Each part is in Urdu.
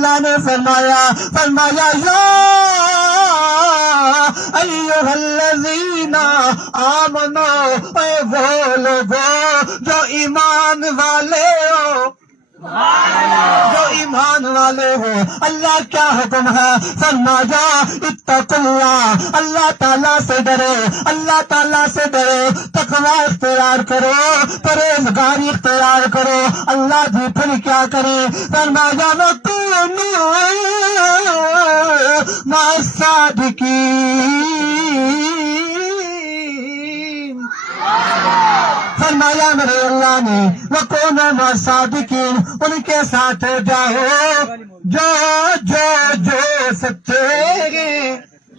اللہ نے فرمایا یا ایھا الذین آمنوا، اے وہ لوگوں جو ایمان والے ہو، جو ایمان والے ہو۔ اللہ کیا حکم ہے؟ فرمایا اتقوا اللہ، اللہ تعالیٰ سے ڈرو، اللہ تعالیٰ سے ڈرو، تقوی اختیار کرو، پرہیزگاری اختیار کرو۔ اللہ جی پھر کیا کرے؟ فرمایا وَكُونُوا مَعَ الصَّادِقِينَ، فرمایا میرے اللہ نے وَكُونُوا مَعَ الصَّادِقِينَ، ان کے ساتھ ہو جاؤ جو سچے ہیں۔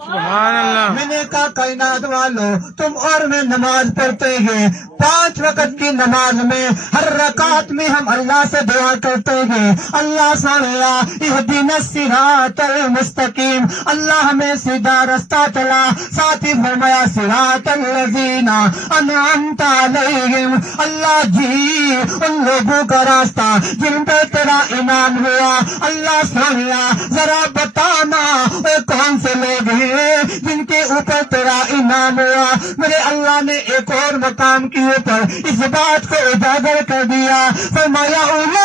سبحان اللہ۔ میں نے کہا کائنات والو، تم اور میں نماز پڑھتے ہیں، 5 وقت کی نماز میں ہر رکعت میں ہم اللہ سے دعا کرتے ہیں، اللہ سنیا اہدنا الصراط المستقیم، اللہ ہمیں سیدھا رستہ چلا، ساتھ ہی فرمایا صراط الذین انعمت علیہم، اللہ جی ان لوگوں کا راستہ جن پہ تیرا انعام ہوا۔ اللہ سنیا ذرا بتانا وہ کون سے لوگ ہیں جن کے اوپر تیرا انعام ہوا۔ میرے اللہ نے ایک اور مقام کے اوپر اس بات کو اجاگر کر دیا، فرمایا اولئک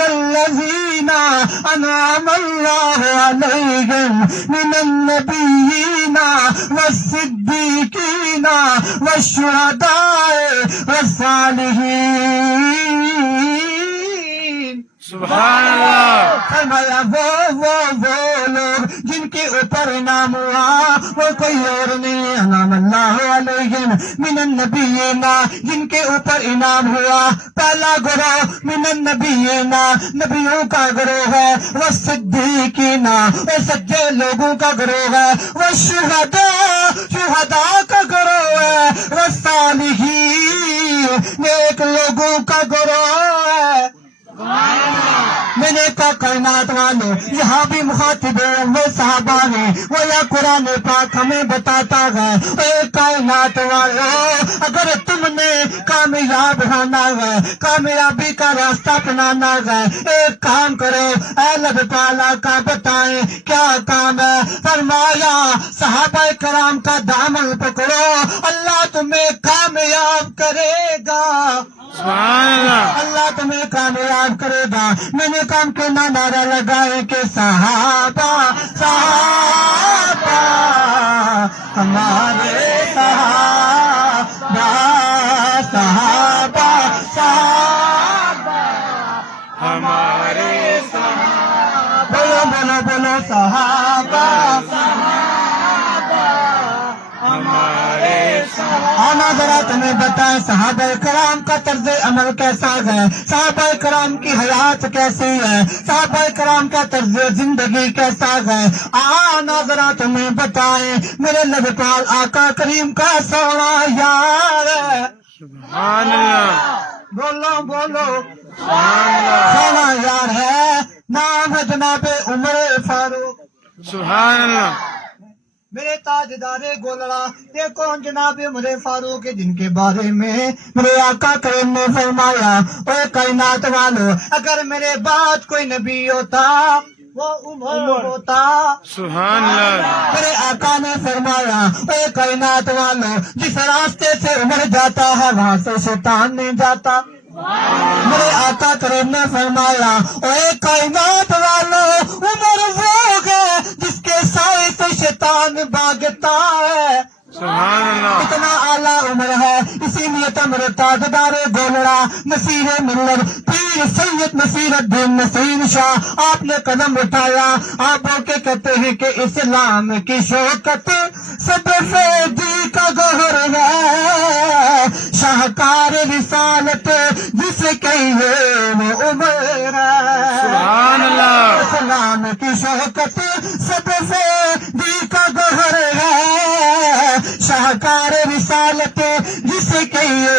الذین انعم اللہ علیہم من النبیین والصدیقین والشہداء والصالحین۔ سبحان اللہ۔ فرمایا وہ لوگ جن کے اوپر انعام ہوا، وہ کوئی اور نہیں، انعام اللہ علیہم من النبیین، جن کے اوپر انعام ہوا۔ پہلا گروہ من النبیین، نبیوں کا گروہ ہے، والصدیقین، وہ سچے لوگوں کا گروہ ہے، والشہداء، شہداء کا گروہ ہے، والصالحین، نیک لوگوں کا گروہ ہے۔ میں نے کہا کائنات والے، یہاں بھی مخاطب وہ صحابہ ہیں، وہ یا قرآن پاک ہمیں بتاتا ہے، اے کائنات والوں، اگر تم نے کامیاب ہونا ہے، کامیابی کا راستہ اپنانا ہے، ایک کام کرو، اے اللہ تعالیٰ کا بتائیں کیا کام ہے؟ فرمایا صحابہ کرام کا دامن پکڑو، اللہ تمہیں کامیاب کرے گا، سبحان اللہ۔ اللہ تمہیں کامیاب کرے گا۔ میں نے کام کے نعرہ لگائے کہ صحابہ صحابہ ہمارے صحابہ، صحابہ صحابہ ہمارے صحابہ، بولو بولو بولو صحابہ ہمارے آنا ذرا تمہیں بتائیں صحابہ کرام کا طرز عمل کیسا ہے، صحابہ کرام کی حیات کیسی ہے، صحابہ کرام کا طرز زندگی کیسا ہے، آنا ذرا تمہیں بتائیں۔ میرے لبپال آقا کریم کا سونا یار ہے، سبحان اللہ۔ بولو بولو سبحان اللہ۔ سونا یار ہے، نام ہے جناب عمر فاروق۔ سبحان اللہ۔ میرے تاجدار گولڑا، یہ کون جناب عمر فاروق ہے جن کے بارے میں میرے آقا کریم نے فرمایا، اے کائنات والو، اگر میرے بعد کوئی نبی ہوتا وہ عمر ہوتا۔ سبحان اللہ۔ میرے آقا نے فرمایا، اے کائنات والو، جس راستے سے عمر جاتا ہے وہاں سے شیطان نہیں جاتا۔ میرے آقا کریم نے فرمایا، اے کائنات والو، عمر وہ ہے جس کے سائے سے شیطان بھاگتا ہے۔ سبحان اللہ۔ اتنا اعلیٰ عمر ہے، اسی لیے تو میرے تاجدار گولڑا نصیر ملت پیر سید نصیر الدین نسیم شاہ، آپ نے قدم اٹھایا، آپ کے کہتے ہیں کہ اسلام کی شوکت سب فیدی کا گوہر ہے، شاہکار رسالت جس کہیے وہ عمر ہے۔ سبحان اللہ۔ اسلام کی شوکت سب فیدی کا گوہر ہے، شاہکار رسالت جسے کہیے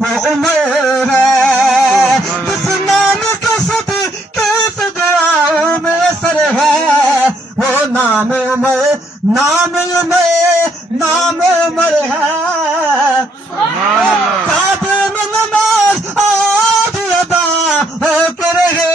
وہ عمر ہے، جس نام کے صدقے سے دعاؤں میں اثر ہے، وہ نام عمر، نام عمر، نام عمر ہے۔ کعبے میں نماز آج ادا ہو کے رہے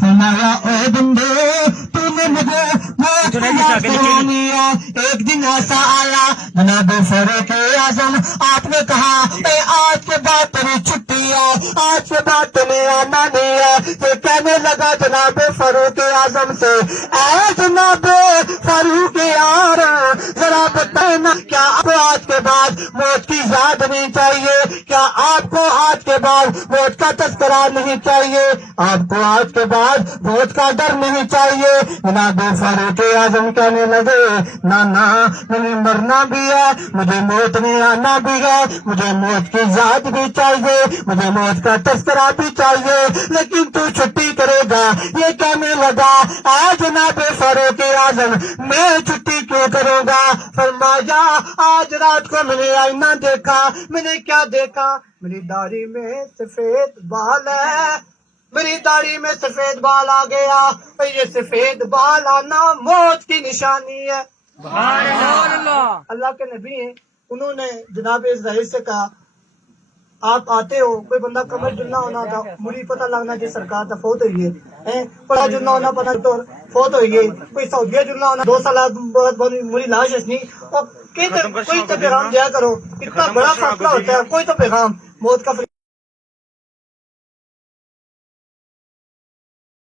فرمایا اے بندے تو نے مجھے موت اتنے کی بھی یاد جا کے کرانی ہے. ایک دن ایسا آیا جناب فاروق اعظم آپ نے کہا اے آج کے بعد تیری چھٹی ہے, آج کے بعد تمہیں آنا نہیں ہے. یہ کہنے لگا جناب فاروق اعظم سے اے جناب فاروق اعظم ذرا بتانا کیا آپ کو آج کے بعد موت کی یاد نہیں چاہیے, کیا آپ کو آج کے بعد موت کا تذکرہ نہیں چاہیے, آپ کو آج کے بعد موت کا ڈر نہیں چاہیے. جناب فاروق اعظم کہنے لگے نہ مجھے مرنا بھی ہے, مجھے موت میں آنا بھی ہے, مجھے موت کی یاد بھی چاہیے, مجھے موت کا تذکرہ بھی چاہیے, لیکن تو چھٹی کرے گا. یہ کہنے لگا اے جناب فاروق اعظم میں چھٹی کیوں کروں گا. فرمایا آج رات کو میں نے آئینہ دیکھا, میں نے کیا دیکھا, میری داڑھی میں سفید بال ہے, میری داڑھی میں سفید بال آ گیا. اور یہ سفید بال آنا موت کی نشانی ہے. اللہ کے نبی ہیں, انہوں نے جناب ظاہر سے کہا آپ آتے ہو, کوئی بندہ کمر جلنا ہونا تھا, مجھے پتہ لگنا جی سرکار کا فوت ہوئی ہے, پڑا جلنا ہونا پتہ تو فوت ہوئی ہے, کوئی سعودیہ جلنا ہونا 2 سال بعد مجھے لاش نہیں. اور کوئی تو پیغام دیا کرو, اتنا بڑا فیصلہ ہوتا ہے, کوئی تو پیغام موت کا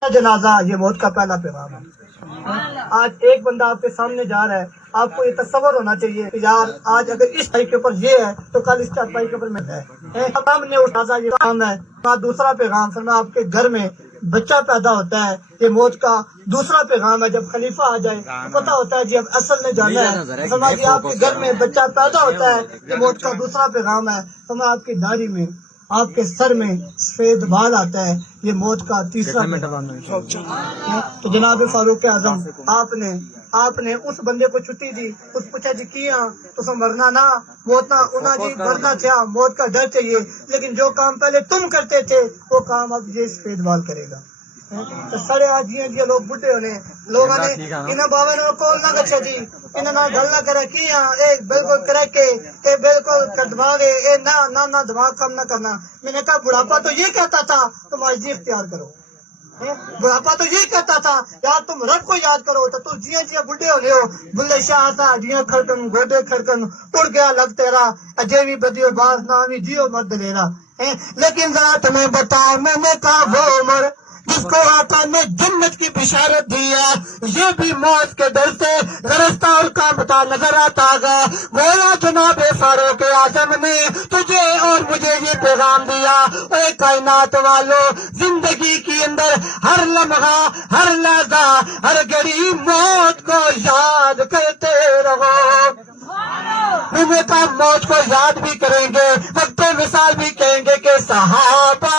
جنازہ, یہ موت کا پہلا پیغام ہے. آج ایک بندہ آپ کے سامنے جا رہا ہے, آپ کو یہ تصور ہونا چاہیے کہ یار آج اگر اس بھائی کے اوپر یہ ہے تو کل اس بھائی کے اوپر میں ہے. سامنے اٹھا یہ کام ہے. دوسرا پیغام فرمایا آپ کے گھر میں بچہ پیدا ہوتا ہے, یہ موت کا دوسرا پیغام ہے. جب خلیفہ آ جائے تو پتہ ہوتا ہے جی اب اصل میں جانا ہے. فرمایا جی آپ کے گھر میں بچہ پیدا ہوتا ہے, یہ موت کا دوسرا پیغام ہے. فرمایا آپ کی داڑھی میں آپ کے سر میں سفید بال آتا ہے, یہ موت کا تیسرا پیغام ہے. تو جناب فاروق اعظم آپ نے اس بندے کو چھٹی دی, اس پوچھا جی کیا تو مرنا نہ موت نہ ہونا جی, مرنا چاہا موت کا ڈر چاہیے, لیکن جو کام پہلے تم کرتے تھے وہ کام اب یہ سفید بال کرے گا. سڑے آج جی لوگ بڈھے ہونے لوگوں نے انہیں بابا نے کول نہ گچھا جی انہیں نہ گل نہ کرے کیا ایک بالکل کرے کہ بالکل دماغ اے نہ دماغ کم نہ کرنا. میں نے کہا بڑھاپا تو یہ کہتا تھا تم آج اختیار کرو, بڑھاپا تو یہ کہتا تھا یار تم رب کو یاد کرو. تو تم جیاں جیاں بڈھے ہونے ہو بلے شاہ تھا ہڈیاں کھڑکن گوڈے کھڑکن اڑ گیا لگ تیرا اجے بھی بدیو باز نہ بھی جیو مرد لیرا. لیکن ذرا تمہیں بتاؤ میں نے کہا وہ عمر جس کو آقا نے جنت کی بشارت دی ہے, یہ بھی موت کے ڈر سے گرفتہ اور کانپتا نظر آتا گا. گویا جناب فاروق اعظم نے تجھے اور مجھے یہ پیغام دیا اے کائنات والو, زندگی کے اندر ہر لمحہ ہر لحظہ ہر گھڑی موت کو یاد کرتے رہو. میں کہا موت کو یاد بھی کریں گے, وقت مثال بھی کہیں گے کہ صحابہ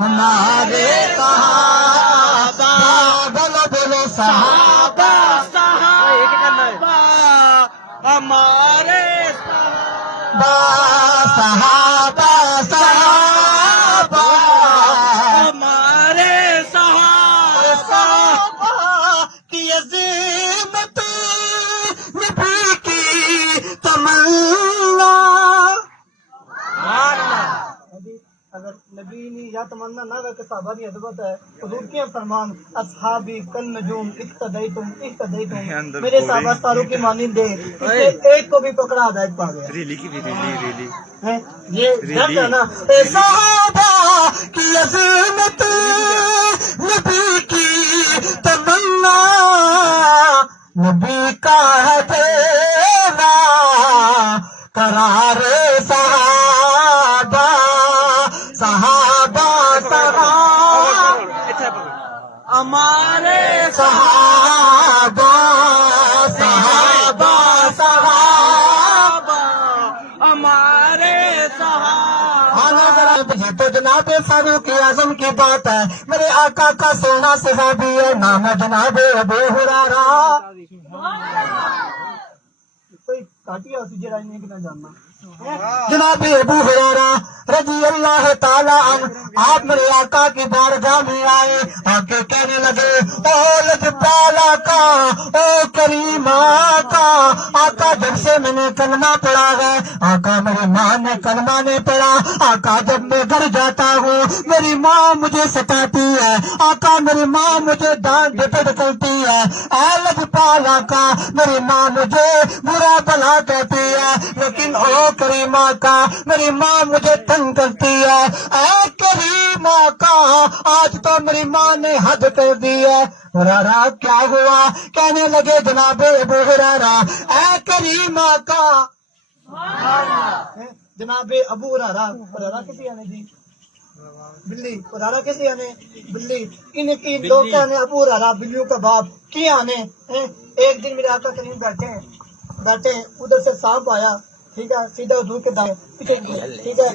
ہمارے صحابہ, بولو صحابہ ہمارے صحابہ ہمارے صحابہ کی عظمت نبی کی تمنا. اگر نبی نے یا تمنا نہ کہ صحابہ کی عظمت ہے, حضور کے فرمان اصحابی کن نجوم اقتدیتم, میرے صحابہ ستاروں کی مانند دے, ایک کو بھی پکڑا ہدایت پا گیا. ریلی کی ریلی یہ درد ہے نا, صحابہ کی عظمت نبی کی تمنا, نبی کا ہے دینا قرار صحابہ ہمارے صحابہ ہمارے یہ تو جناب فاروق اعظم کی بات ہے. میرے آقا کا سونا صحابی ہے, نام ہے جناب ابو ہریرہ. کوئی کاٹی ہوتی جڑا نہیں کہ نہ جاننا جناب ابو ہریرہ رضی اللہ تعالیٰ عنہ آپ میرے آقا کی بارگاہ میں آئے، آ کے کہنے لگے او لجپال آقا، او کریم آقا، آقا جب سے میں نے کلمہ پڑھا ہے، آقا میری ماں نے کلمہ نہیں پڑھا، آقا جب میں گھر جاتا ہوں میری ماں مجھے ستاتی ہے، آقا میری ماں مجھے ڈانٹ ڈپٹ کرتی ہے، اے لجپال آقا میری ماں مجھے برا بھلا کہتی ہے، لیکن او کریم آقا میری ماں مجھے تنگ کرتی ہے، اے کریم آقا آج تو میری ماں نے حد کر دی ہے۔ ہریرہ کیا ہوا؟ کہنے لگے جناب ابو ہریرہ اے کریم آقا، جناب ابو ہریرہ، ہریرہ کسی آنے دی بلی، ہریرہ کسی آنے بلی، ان کی لوگ کہنے ابو ہریرہ بلیوں کا باپ کی آنے۔ ایک دن میرے آقا کریم بیٹھے ادھر سے سانپ آیا، ٹھیک ہے، سیدھا حضور کے دامن، ٹھیک ہے،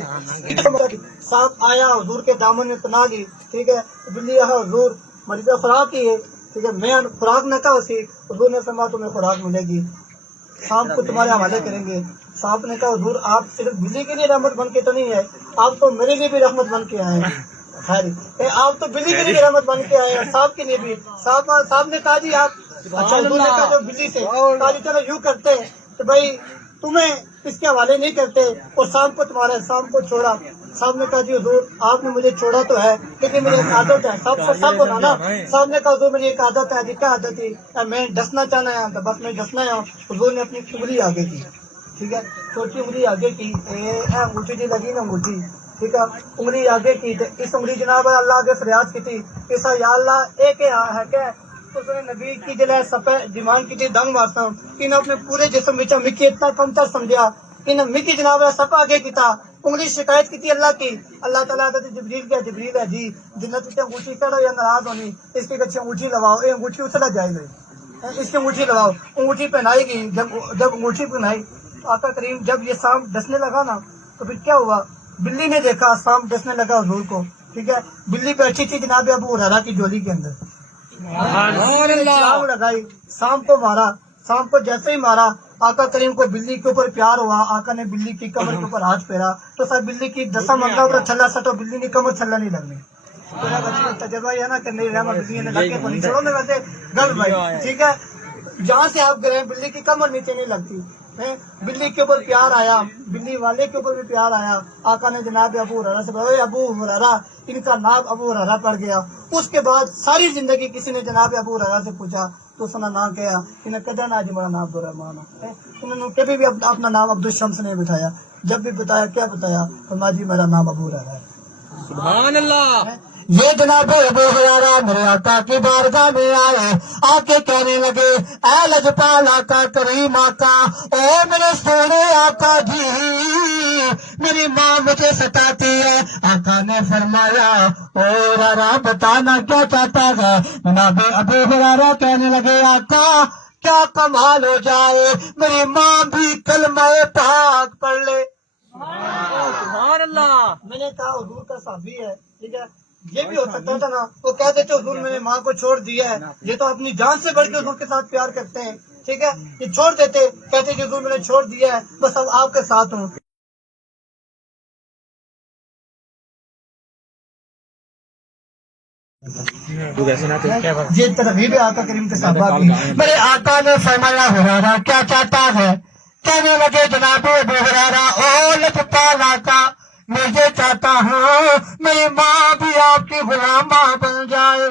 سانپ آیا حضور کے دامن میں پناہ لی، ٹھیک ہے، بلی یہاں حضور مریضہ خوراک کی ہے، ٹھیک ہے، میں خوراک نہ کہا اسی، حضور نے فرمایا تمہیں خوراک ملے گی، سانپ کو تمہارے حوالے کریں گے۔ سانپ نے کہا حضور آپ صرف بلی کے لیے رحمت بن کے تو نہیں ہے، آپ تو میرے لیے بھی رحمت بن کے آئے ہیں، خیر آپ تو بلی کے لیے بھی رحمت بن کے آئے ہیں، سانپ کے لیے بھی۔ سانپ نے کہا جی آپ، اچھا حضور نے کہا جو بلی سے کہا جی چلو یوں کرتے ہیں کہ بھائی تمہیں اس کے حوالے نہیں کرتے اور سانپ کو تمہارا، سانپ کو چھوڑا۔ صاحب نے کہا جی حضور آپ نے مجھے چھوڑا تو ہے لیکن میری ایک عادت ہے، سب کو نا۔ صاحب نے کہا حضور میری ایک عادت ہے، کیا عادت تھی؟ میں ڈسنا چاہنا ہے تو بس میں ڈسنا ہے۔ حضور نے اپنی انگلی آگے کی، ٹھیک ہے، چھوٹی انگلی آگے کی، انگوٹھی جی لگی نا انگوٹھی، ٹھیک ہے، انگلی آگے کی، اس انگلی جناب اللہ آگے فریاد کی تھی، ایسا یا اللہ ایک ہے کہ اس نے نبی کی جلے سفید جمان کی تھی دنگ مارتا ہوں، انہیں اپنے پورے جسم بچا مکی اتنا کمتر سمجھا، انہیں مکی جناب سب آگے کی تھا، انگلی شکایت کی تھی اللہ کی، اللہ تعالیٰ حضرت جبریل کیا جبریل ہے جی جنت سے انگوٹھی چڑھو یا ناراض ہونی، اس کے پیچھے انگوٹھی لگاؤ، یہ انگوٹھی اتنا جائے گی، اس کی انگوٹھی لگاؤ، انگوٹھی پہنائی گئی، جب انگوٹھی پہنائی آقا کریم جب یہ سانپ ڈسنے لگا نا تو پھر کیا ہوا؟ بلی نے دیکھا سانپ ڈسنے لگا حضور کو، ٹھیک ہے، بلی بیٹھی تھی جناب ابو ہریرہ کی جولی کے اندر، چھلانگ لگائی، سانپ کو مارا، سانپ کو جیسے ہی مارا آقا کریم کو بلی کے اوپر پیار ہوا، آقا نے بلی کی کمر کے اوپر ہاتھ پھیرا تو سب بلی کی دسا منگا اوپر چھلا سٹو بلی نے کمر چھلا نہیں لگنے، تجربہ یہ ہے نا کہ میری رحمت بلی نے لگ کے پڑی چھوڑو میں ویسے گل بھائی، ٹھیک ہے، جہاں سے آپ گئے بلی کی کمر نیچے نہیں لگتی، بلی کے اوپر پیار آیا، بلی والے کے اوپر بھی پیار آیا، آقا نے جناب ابو ہریرہ سے کہا ابو ہریرہ، ان کا نام ابو ہریرہ پڑ گیا۔ اس کے بعد ساری زندگی کسی نے جناب ابو ہریرہ سے پوچھا تو اس نے نام کہا، انہیں کہا نا جی میرا نام عبدالرحمان ہے، انہوں نے کبھی بھی اپنا نام عبدالشمس نہیں بتایا، جب بھی بتایا کیا بتایا فرمایا جی میرا نام ابو ہریرہ ہے۔ سبحان اللہ۔ یہ جناب ابو ہریرہ میرے آقا کی بارگاہ میں آئے، آ کے کہنے لگے اے لجپال آقا کریم آقا، اے میرے سونے آقا جی میری ماں مجھے ستاتی ہے۔ آقا نے فرمایا او ہریرہ بتانا کیا چاہتا ہے؟ جناب ابو ہریرہ کہنے لگے آقا کیا کمال ہو جائے میری ماں بھی کلمہ پاک پڑھ لے۔ سبحان اللہ۔ میں نے کہا حضور کا صحابی ہے، ٹھیک ہے، یہ بھی ہو سکتا تھا نا وہ کہہ دیتے حضور میں نے ماں کو چھوڑ دیا ہے، یہ تو اپنی جان سے بڑھ کے حضور کے ساتھ پیار کرتے ہیں، ٹھیک ہے، یہ چھوڑ دیتے کہتے کہ حضور میں نے چھوڑ دیا ہے بس اب آپ کے ساتھ ہوں۔ یہ ترغیب ہے آقا کریم کے صحابہ کی۔ میرے آقا نے فرمایا ہریرہ کیا چاہتا ہے؟ کہنے لگے جناب ابو ہریرہ او لجپال آقا میں یہ چاہتا ہوں میری ماں بھی آپ کی غلامہ بن جائے،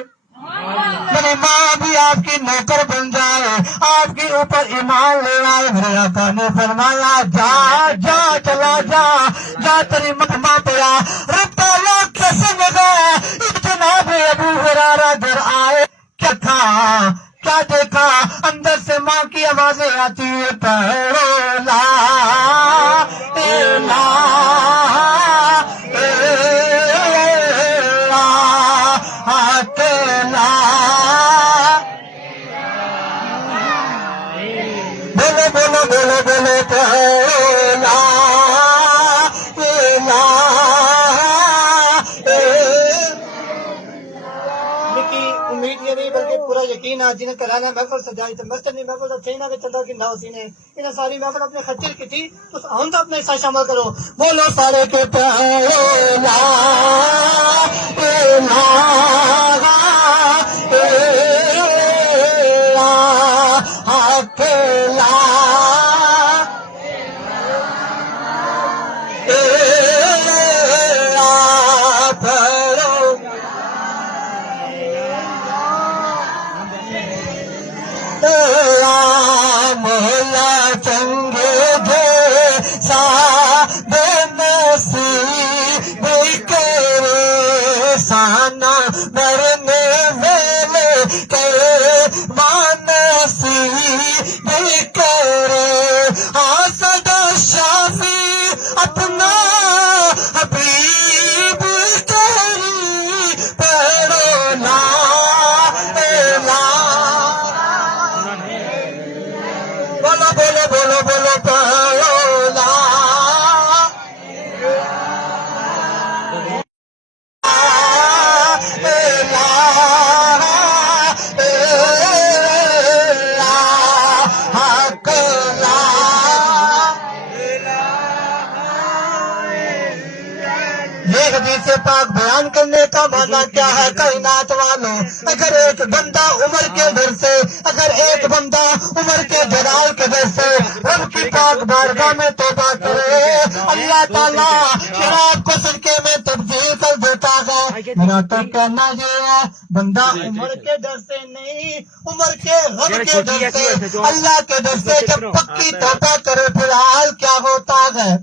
میری ماں بھی آپ کی نوکر بن جائے، آپ کے اوپر ایمان لے آئے۔ میرے آقا نے فرمایا جا جا چلا جا جا تیری ماں پڑا رپالا کیسے لگا۔ جناب ابو ہریرہ گھر آئے، کیا تھا کیا دیکھا؟ اندر سے ماں کی آوازیں آتی ہیں پڑھو لا الہ الا بولو بولو بولو بولو پڑھو لا الہ الا۔ امید یہ نہیں بلکہ پورا پورا یقین ہے جنہیں کرانے محفل سجائی تے مسجد نہیں محفل تو چینا کے چندہ کی نہ اسی نے انہیں ساری محفل اپنے خرچے کی تھی تو ہم تو اپنے حصہ شامل کرو بولو سارے کے پہلا مولا چنگے دے سادے نصیب کرے سانا مرنے ویلے کرے نصیب کرے آسدہ شافی اپنا حبیب کری پڑھو لا الہ بولو بولو بولو بولو پڑھو لا یہ حدیث پاک بیان کرنے کا معنی کیا ہے کائنات والوں اگر ایک بندہ عمر کے در سے اگر ایک بندہ عمر کے جلال کے در سے رب کی پاک بارگاہ میں توبہ کرے اللہ تعالیٰ شراب کو صدقے میں تبدیل کر دیتا ہے میرا تو کہنا یہ ہے بندہ عمر کے در سے نہیں عمر کے رب کے در سے اللہ کے در سے جب پکی توبہ کرے پھر حال کیا ہوتا ہے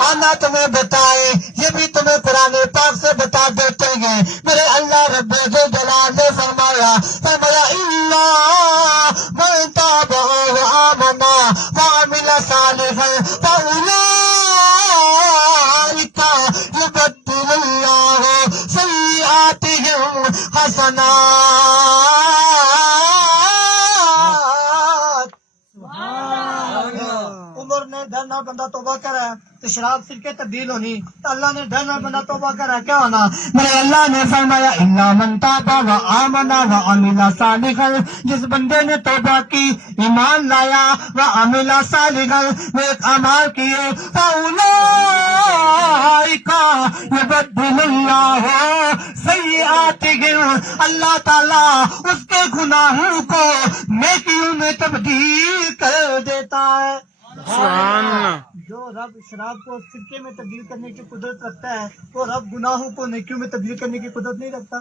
آنا تمہیں بتائے یہ بھی تمہیں قرآن پاک سے بتا دیتے ہیں میرے اللہ رب جلال نے فرمایا اللہ من تاب وآمن وعمل صالحا فأولئک یبدل اللہ سیئاتہم حسنات عمر نے ڈرنا بندہ توبہ کرا تو شراب سر کے تبدیل ہونی تو اللہ نے ڈرنا بندہ توبہ کرا کیا ہونا میرے اللہ نے فرمایا الا من تاب و آمن و عمل صالحا جس بندے نے توبہ کی ایمان لایا و عمل صالحا نیک اعمال کیے فاولئک یبدل اللہ سیئاتہم اللہ تعالیٰ اس کے گناہوں کو نیکیوں میں تبدیل کر دیتا ہے جو رب شراب کو سرکے میں تبدیل کرنے کی قدرت رکھتا ہے وہ رب گناہوں کو نیکیوں میں تبدیل کرنے کی قدرت نہیں رکھتا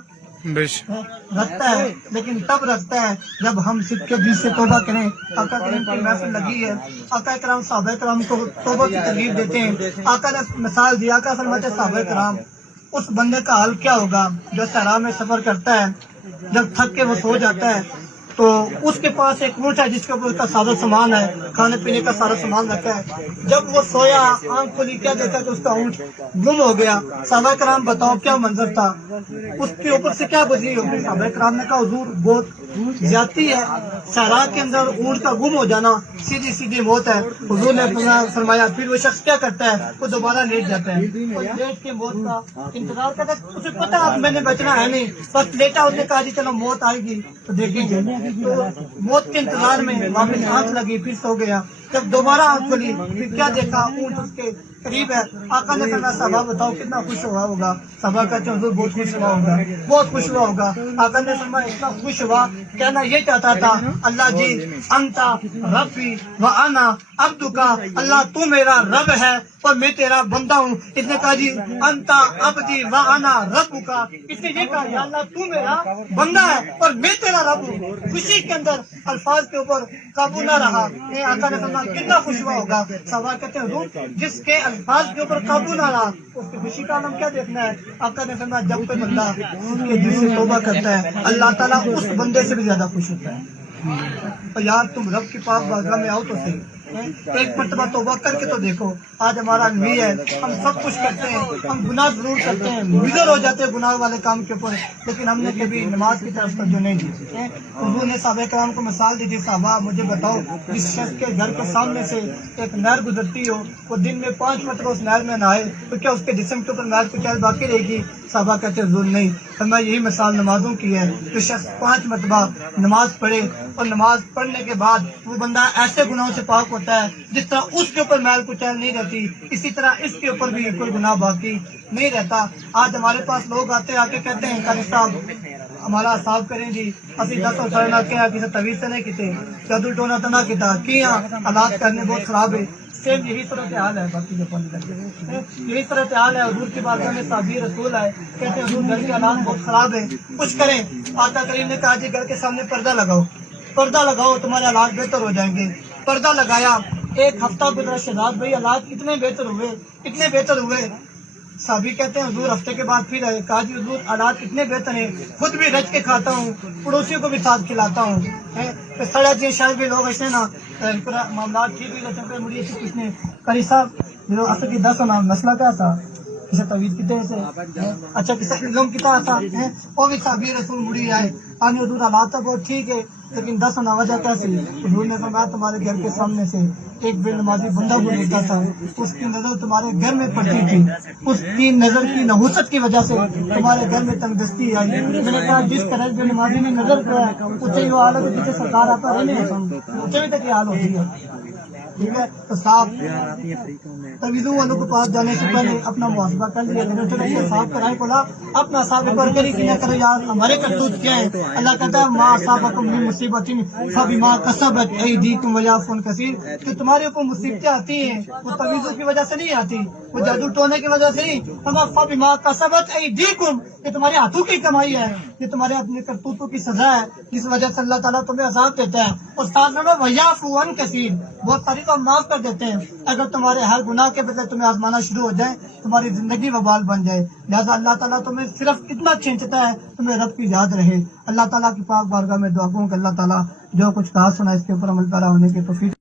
رکھتا ہے لیکن تب رکھتا ہے جب ہم سرکے دل سے توبہ کریں آقا کریم کی محفل لگی ہے آقا کرام صحابہ کرام کو توبہ کی ترغیب دیتے ہیں آقا نے مثال دیا آقا فرماتے ہیں صحابہ کرام اس بندے کا حال کیا ہوگا جو صحرا میں سفر کرتا ہے جب تھک کے وہ سو جاتا ہے تو اس کے پاس ایک اونٹ ہے جس کے اوپر اس کا سارا سامان ہے کھانے پینے کا سارا سامان رکھا ہے جب وہ سویا آنکھ کھلی کیا دیکھا کہ اس کا اونٹ گم ہو گیا صحابہ کرام بتاؤ کیا منظر تھا اس کے اوپر سے کیا گزری ہوگی صحابہ کرام نے کہا حضور بہت زیادتی ہے صحرا کے اندر اونٹ کا گم ہو جانا سیدھی سیدھی موت ہے حضور نے فرمایا پھر وہ شخص کیا کرتا ہے وہ دوبارہ لیٹ جاتا ہے لیٹ کے موت کا انتظار کرتا ہے اسے پتا اب میں نے بچنا ہے نہیں بس لیٹا اس نے کہا جی چلو موت آئے گی تو دیکھیں گے تو موت کے انتظار میں واپس آنکھ لگی پھر سو گیا جب دوبارہ آنکھ کھلی پھر کیا دیکھا اونٹ اس کے قریب ہے آقا نے فرمایا صحابہ بتاؤ کتنا خوش ہوا ہوگا صحابہ کہتے ہیں حضور بہت خوش ہوا ہوگا بہت خوش ہوا ہوگا آقا نے فرمایا اتنا خوش ہوا کہنا یہ چاہتا تھا اللہ جی انتا ربی و انا عبدکا اللہ تو میرا رب ہے اور میں تیرا بندہ ہوں اس نے کہا جی انتا عبدی و انا ربکا اس نے یہ کہا یا اللہ تو میرا بندہ ہے اور میں تیرا رب ہوں خوشی کے اندر الفاظ کے اوپر قابو نہ رہا آقا نے فرمایا کتنا خوش ہوا ہوگا صحابہ کہتے ہیں حضور جس کے الفاظ کے اوپر قابو نہ رہا اس کی خوشی کا عالم کیا دیکھنا ہے آقا نے فرمایا جب کوئی بندہ اس کے دل سے توبہ کرتا ہے اللہ تعالیٰ اس بندے سے بھی زیادہ خوش ہوتا ہے اور یار تم رب کی پاک بارگاہ میں آؤ تو صحیح ایک مرتبہ توبہ کر کے تو دیکھو آج ہمارا نبی ہے ہم سب کچھ کرتے ہیں ہم گناہ ضرور کرتے ہیں مضر ہو جاتے ہیں گناہ والے کام کے اوپر لیکن ہم نے کبھی نماز کی طرف توجہ نہیں دی حضور نے صحابہ کرام کو مثال دی تھی صحابہ مجھے بتاؤ جس شخص کے گھر کے سامنے سے ایک نہر گزرتی ہو وہ دن میں 5 مرتبہ اس نہر میں نہائے تو کیا اس کے جسم کے اوپر نہر کی چاہے باقی رہے گی صحابہ کہتے ہیں حضور نہیں، فرمایا یہی مثال نمازوں کی ہے، جو شخص 5 مرتبہ نماز پڑھے اور نماز پڑھنے کے بعد وہ بندہ ایسے گناہوں سے پاک ہوتا ہے جس طرح اس کے اوپر میل کچیل نہیں رہتی، اسی طرح اس کے اوپر بھی کوئی گناہ باقی نہیں رہتا۔ آج ہمارے پاس لوگ آتے آ کے کہتے ہیں قاری صاحب ہمارا صاف کریں جی، اسی 10 سال نہ کیا کسی طویز سے نہیں کیتے، جادو ٹونا تو نہ کیتا کیا، حالات کرنے بہت خراب ہے۔ سیم یہی صورتحال ہے، باقی جو پانی لگے یہی صورتحال ہے۔ حضور کی بارگاہ میں صحابی رسول آئے، کہتے ہیں حضور گھر کے حالات بہت خراب ہے، کچھ کریں۔ آقا کریم نے کہا جی گھر کے سامنے پردہ لگاؤ، پردہ لگاؤ تمہارے حالات بہتر ہو جائیں گے۔ پردہ لگایا، 1 ہفتہ گزرا، شہزاد بھائی حالات اتنے بہتر ہوئے، اتنے بہتر ہوئے۔ صحابی کہتے ہیں حضور ہفتے کے بعد پھر آئے، کہا جی حضور حالات اتنے بہتر ہیں، خود بھی رچ کے کھاتا ہوں، پڑوسیوں کو بھی ساتھ کھلاتا ہوں۔ سڑا جی شاید بھی لوگ ایسے نا معاملات ٹھیک بھی رہتے ہیں۔ مڑی ایسی کچھ نے قاری صاحب جو اصل کی 10 ہونا مسئلہ کیا تھا، کسی طویز کتے سے اچھا کسی علم کتا تھا، وہ بھی صحابی رسول مڑی آئے، آنے حضور حالات تو بہت ٹھیک ہے لیکن 10 ہونا وجہ کیسی؟ حضور نے فرمایا تمہارے گھر کے سامنے سے ایک بے نمازی بندہ گزرتا تھا، اس کی نظر تمہارے گھر میں پڑتی تھی، اس کی نظر کی نحوست کی وجہ سے تمہارے گھر میں تنگدستی آئی۔ میں نے کہا جس طرح بے نمازی نے نظر کیا اسے ہی وہ حال ہے جسے سرکار آتا رہنے اسے بھی تک یہ حال ہوتی ہے۔ ٹھیک ہے تو صاف طویزوں والوں کے پاس جانے سے پہلے اپنا محاسبہ کر لیا، صاف کرائے بولا اپنا صاحب پر کری کہ نہ کرو یار ہمارے کرتوت کیا ہے۔ اللہ کہتا ہے ماں صاحبکم من مصیبت فبما کسبت ایدیکم ویعفو کثیر، کہ تمہارے اوپر مصیبتیں آتی ہیں وہ طویزوں کی وجہ سے نہیں آتی، وہ جادو ٹونے کی وجہ سے نہیں، فبما کسبت ایدیکم، یہ تمہارے ہاتھوں کی کمائی ہے، یہ تمہارے اپنے کرتوتوں کی سزا ہے جس وجہ سے اللہ تعالیٰ تمہیں عذاب دیتا ہے۔ اور ساتھ میں ویعفو عن کثیر، بہت ساری تو ہم معاف کر دیتے ہیں۔ اگر تمہارے ہر گناہ کے بدلے تمہیں آزمانا شروع ہو جائے تمہاری زندگی وبال بن جائے، لہٰذا اللہ تعالیٰ تمہیں صرف اتنا کھینچتا ہے تمہیں رب کی یاد رہے۔ اللہ تعالیٰ کی پاک بارگاہ میں دعا کروں کہ اللہ تعالیٰ جو کچھ کہا سنا اس کے اوپر عمل پیرا ہونے کے توفیق